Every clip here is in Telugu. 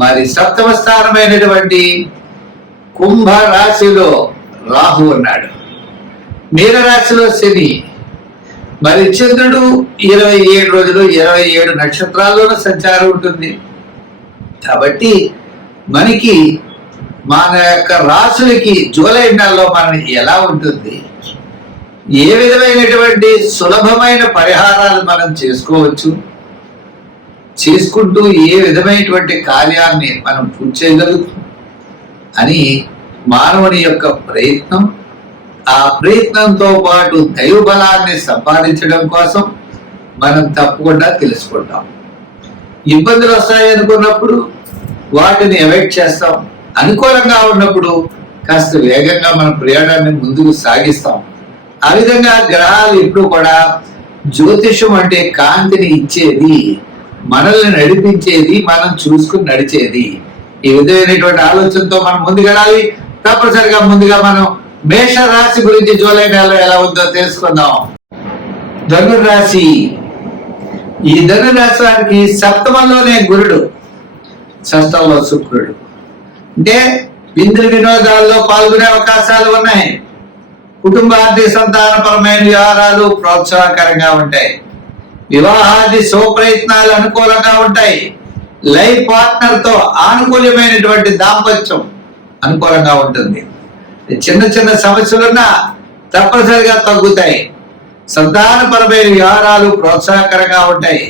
మరి సప్తమ స్థానమైనటువంటి కుంభ రాశిలో రాహు ఉన్నాడు మీనరాశిలో శని మరి చంద్రుడు ఇరవై ఏడు రోజులు ఇరవై ఏడు నక్షత్రాల్లోనూ సంచారం ఉంటుంది కాబట్టి మనకి మన యొక్క రాసులకి జూలై నెలలో మనం ఎలా ఉంటుంది ఏ విధమైనటువంటి సులభమైన పరిహారాలు మనం చేసుకోవచ్చు చేసుకుంటూ ఏ విధమైనటువంటి కార్యాన్ని మనం పూర్తి చేయగలుగుతాం అని మానవుని యొక్క ప్రయత్నం ఆ ప్రయత్నంతో పాటు దైవ బలాన్ని సంపాదించడం కోసం మనం తప్పకుండా తెలుసుకుంటాం ఇబ్బందులు వస్తాయి అనుకున్నప్పుడు వాటిని అవాయిడ్ చేస్తాం అనుకూలంగా ఉన్నప్పుడు కాస్త వేగంగా మన ప్రయాణాన్ని ముందుకు సాగిస్తాం ఆ విధంగా గ్రహాలు ఎప్పుడు కూడా జ్యోతిషం అంటే కాంతిని ఇచ్చేది మనల్ని నడిపించేది మనం చూసుకుని నడిచేది ఈ విధమైనటువంటి ఆలోచనతో మనం ముందుకెళ్ళాలి తప్పనిసరిగా ముందుగా మనం మేష రాశి గురించి జూలై నెలలో ఎలా ఉందో తెలుసుకుందాం రాశి ఈ ధనురాశి వారికి సప్తమంలోనే గురుడు సప్తంలో శుక్రుడు అంటే విందు వినోదాల్లో పాల్గొనే అవకాశాలు ఉన్నాయి కుటుంబ ఆర్థిక సంతానపరమైన వ్యవహారాలు ప్రోత్సాహకరంగా ఉంటాయి వివాహాది శుభప్రయత్నాలు అనుకూలంగా ఉంటాయి లైఫ్ పార్ట్నర్ తో ఆనుకూల్యమైనటువంటి దాంపత్యం అనుకూలంగా ఉంటుంది చిన్న చిన్న సమస్యలున్నా తప్పనిసరిగా తగ్గుతాయి సంతానపరమైన వ్యవహారాలు ప్రోత్సాహకరంగా ఉంటాయి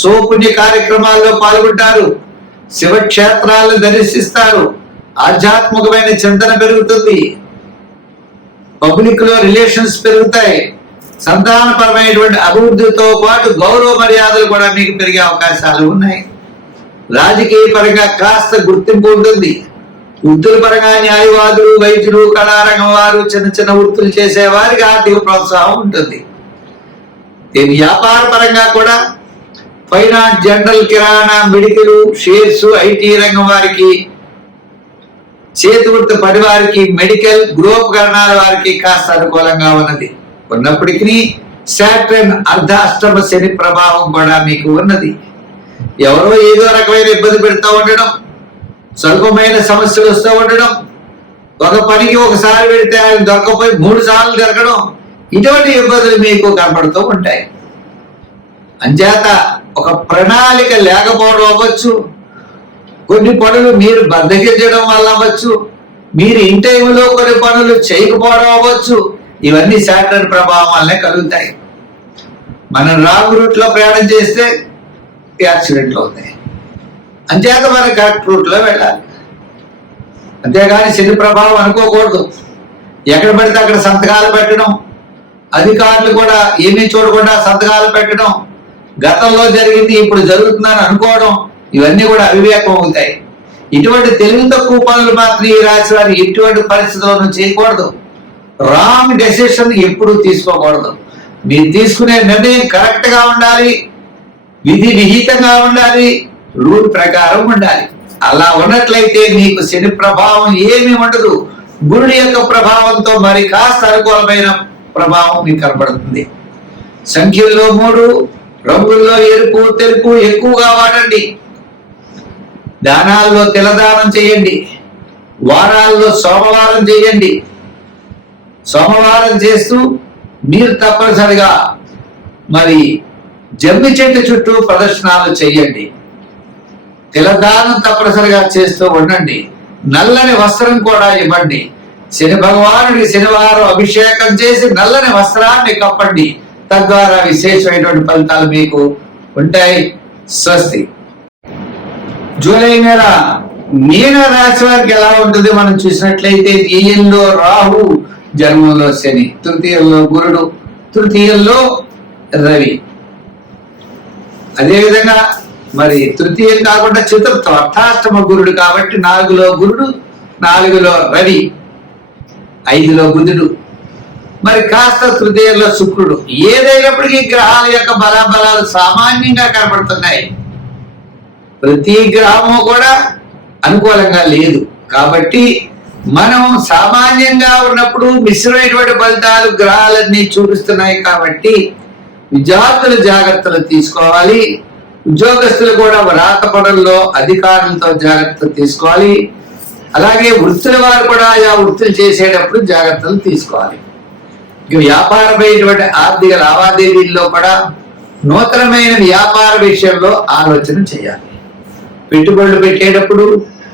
సోపుణ్య కార్యక్రమాల్లో పాల్గొంటారు శివక్షేత్రాలను దర్శిస్తారు ఆధ్యాత్మికమైన చింతన పెరుగుతుంది పబ్లిక్ లో రిలేషన్స్ పెరుగుతాయి సంతానపరమైనటువంటి అభివృద్ధితో పాటు గౌరవ మర్యాదలు కూడా మీకు పెరిగే అవకాశాలు ఉన్నాయి రాజకీయ పరంగా కాస్త గుర్తింపు ఉంటుంది వృత్తుల పరంగా న్యాయవాదులు వైద్యులు కళారంగం వారు చిన్న చిన్న వృత్తులు చేసేవారికి ఆర్థిక ప్రోత్సాహం ఉంటుంది వ్యాపార పరంగా కూడా ఫైనాన్స్ జనరల్ కిరాణా మెడికల్ షేర్స్ ఐటీ రంగం వారికి చేతివృత్తి పడి వారికి మెడికల్ గృహోపకరణాల వారికి కాస్త అనుకూలంగా ఉన్నది ఉన్నప్పటికీ శాట్రన్ అర్ధాష్టమ శని ప్రభావం కూడా మీకు ఉన్నది ఎవరో ఏదో రకమైన ఇబ్బంది పెడతా ఉండడం స్వల్పమైన సమస్యలు వస్తూ ఉండడం ఒక పనికి ఒకసారి పెడితే ఆయన దొరకపోయి మూడు సార్లు దొరకడం ఇటువంటి ఇబ్బందులు మీకు కనపడుతూ ఉంటాయి అంచేత ఒక ప్రణాళిక లేకపోవడం అవ్వచ్చు కొన్ని పనులు మీరు బద్దగించడం వల్ల అవ్వచ్చు మీరు ఇన్ టైంలో కొన్ని పనులు చేయకపోవడం అవ్వచ్చు ఇవన్నీ శాటర్ ప్రభావం వల్లనే కలుగుతాయి మనం రాంగ్ రూట్లో ప్రయాణం చేస్తే యాక్సిడెంట్లు అవుతాయి అంచేత మనం కరెక్ట్ రూట్లో వెళ్ళాలి అంతేగాని శని ప్రభావం అనుకోకూడదు ఎక్కడ పడితే అక్కడ సంతకాలు పెట్టడం అధికారులు కూడా ఏమీ చూడకుండా సంతకాలు పెట్టడం గతంలో జరిగింది ఇప్పుడు జరుగుతుందని అనుకోవడం ఇవన్నీ కూడా అవివేకం అవుతాయి ఇటువంటి తెలివి తక్కువ పనులు మాత్రం ఈ రాశి వారి ఎటువంటి పరిస్థితుల్లో చేయకూడదు రాంగ్ డెసిషన్ ఎప్పుడు తీసుకోకూడదు మీరు తీసుకునే నిర్ణయం కరెక్ట్గా ఉండాలి విధి విహితంగా ఉండాలి రూల్ ప్రకారం ఉండాలి అలా ఉన్నట్లయితే మీకు శని ప్రభావం ఏమి ఉండదు గురుడు యొక్క ప్రభావంతో మరి కాస్త అనుకూలమైన ప్రభావం మీకు కనపడుతుంది సంఖ్యల్లో మూడు రంగుల్లో ఎరుపు తెలుపు ఎక్కువగా వాడండి దానాల్లో తెలదానం చేయండి వారాల్లో సోమవారం చేయండి సోమవారం చేస్తూ మీరు తప్పనిసరిగా మరి జమ్మి చెట్టు చుట్టూ ప్రదర్శనాలు చేయండి తిలదానం తప్పనిసరిగా చేస్తూ ఉండండి నల్లని వస్త్రం కూడా ఇవ్వండి శని భగవానుడి శనివారం అభిషేకం చేసి నల్లని వస్త్రాన్ని కప్పండి తద్వారా విశేషమైనటువంటి ఫలితాలు మీకు ఉంటాయి స్వస్తి జూలై నెల మీన రాశి వారికి ఎలా ఉంటుంది మనం చూసినట్లయితే రాహు జన్మంలో శని తృతీయంలో గురుడు తృతీయంలో రవి అదేవిధంగా మరి తృతీయం కాకుండా చతుర్థం అర్థాష్టమ గురుడు కాబట్టి నాలుగులో గురుడు నాలుగులో రవి ఐదులో బుధుడు మరి కాస్త తృతీయంలో శుక్రుడు ఏదైనప్పటికీ గ్రహాల యొక్క బలాబలాలు సామాన్యంగా కనబడుతున్నాయి ప్రతి గ్రహము కూడా అనుకూలంగా లేదు కాబట్టి మనం సామాన్యంగా ఉన్నప్పుడు మిశ్రమైనటువంటి ఫలితాలు గ్రహాలన్నీ చూపిస్తున్నాయి కాబట్టి విద్యార్థులు జాగ్రత్తలు తీసుకోవాలి ఉద్యోగస్తులు కూడా వ్రాత పనుల్లో అధికారులతో జాగ్రత్తలు తీసుకోవాలి అలాగే వృత్తుల వారు కూడా ఆయా వృత్తులు చేసేటప్పుడు జాగ్రత్తలు తీసుకోవాలి వ్యాపారమైనటువంటి ఆర్థిక లావాదేవీల్లో కూడా నూతనమైన వ్యాపార విషయంలో ఆలోచన చేయాలి పెట్టుబడులు పెట్టేటప్పుడు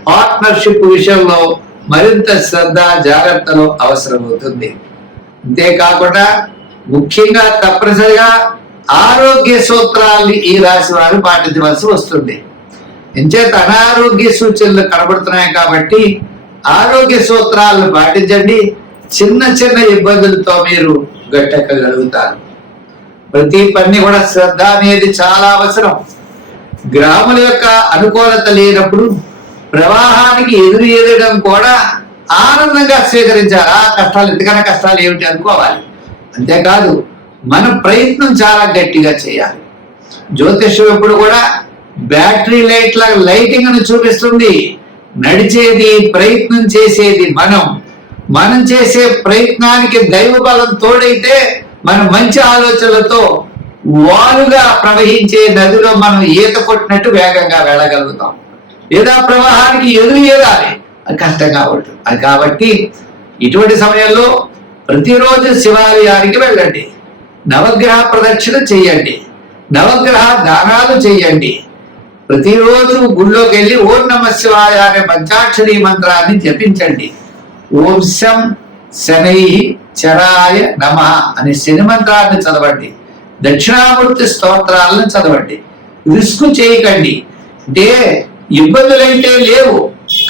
పార్ట్నర్షిప్ విషయంలో మరింత శ్రద్ధ జాగ్రత్తలు అవసరమవుతుంది అంతేకాకుండా ముఖ్యంగా తప్పనిసరిగా ఆరోగ్య సూత్రాల్ని ఈ రాశి వారు పాటించవలసి వస్తుంది ఎంచేత అనారోగ్య సూచనలు కనబడుతున్నాయి కాబట్టి ఆరోగ్య సూత్రాలను పాటించండి చిన్న చిన్న ఇబ్బందులతో మీరు గట్టెక్కగలుగుతారు ప్రతి పని కూడా శ్రద్ధ అనేది చాలా అవసరం గ్రాముల యొక్క అనుకూలత లేనప్పుడు ప్రవాహానికి ఎదురు ఎదడం కూడా ఆనందంగా స్వీకరించాలి ఆ కష్టాలు ఎంతకన్నా కష్టాలు ఏమిటి అనుకోవాలి అంతేకాదు మన ప్రయత్నం చాలా గట్టిగా చేయాలి జ్యోతిష్యం ఎప్పుడు కూడా బ్యాటరీ లైట్ లాగా లైటింగ్ ను చూపిస్తుంది నడిచేది ప్రయత్నం చేసేది మనం మనం చేసే ప్రయత్నానికి దైవ బలం తోడైతే మన మంచి ఆలోచనలతో వాలుగా ప్రవహించే నదిలో మనం ఈత కొట్టినట్టు వేగంగా వెళ్ళగలుగుతాం లేదా ప్రవాహానికి ఎదురు ఏదాలి అది కష్టం కాబట్టి అది కాబట్టి ఇటువంటి సమయంలో ప్రతిరోజు శివాలయానికి వెళ్ళండి నవగ్రహ ప్రదక్షిణ చేయండి నవగ్రహ దానాలు చేయండి ప్రతిరోజు గుళ్ళోకి వెళ్ళి ఓం నమ శివాయ అనే పంచాక్షరీ మంత్రాన్ని జపించండి ఓం శం శనై చరాయ నమ అనే శని మంత్రాన్ని చదవండి దక్షిణామూర్తి స్తోత్రాలను చదవండి రిస్క్ చేయకండి అంటే ఇబ్బందులైతే లేవు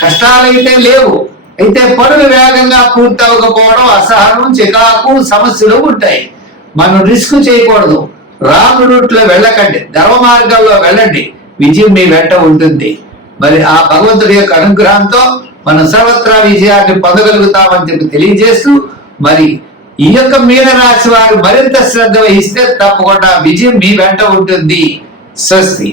కష్టాలైతే లేవు అయితే పనులు వేగంగా పూర్తవకపోవడం అసహనం చికాకు సమస్యలు ఉంటాయి మనం రిస్క్ చేయకూడదు రాంగ్ రూట్లో వెళ్ళకండి ధర్మ మార్గంలో వెళ్ళండి విజయం మీ వెంట ఉంటుంది మరి ఆ భగవంతుడి యొక్క అనుగ్రహంతో మనం సర్వత్రా విజయాన్ని పొందగలుగుతామని చెప్పి తెలియజేస్తూ మరి ఈ యొక్క మీనరాశి వారు మరింత శ్రద్ధ వహిస్తే తప్పకుండా విజయం మీ వెంట ఉంటుంది స్వస్తి